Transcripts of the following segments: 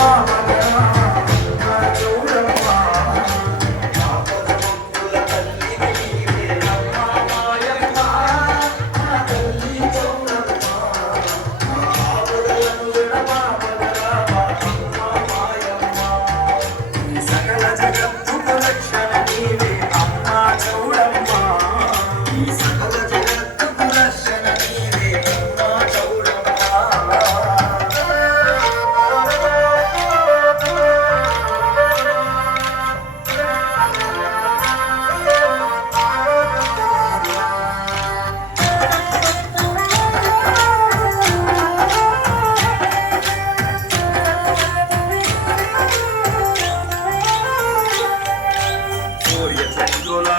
와.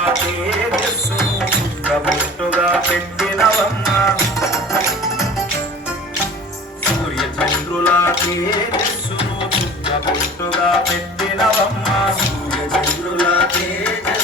చంద్రుల తేజస్సును చుక్కబొట్టుగా పెట్టినవమ్మ. సూర్య చంద్రుల తేజస్సును పెట్టినవమ్మ. సూర్య చంద్రుల తేజస్సు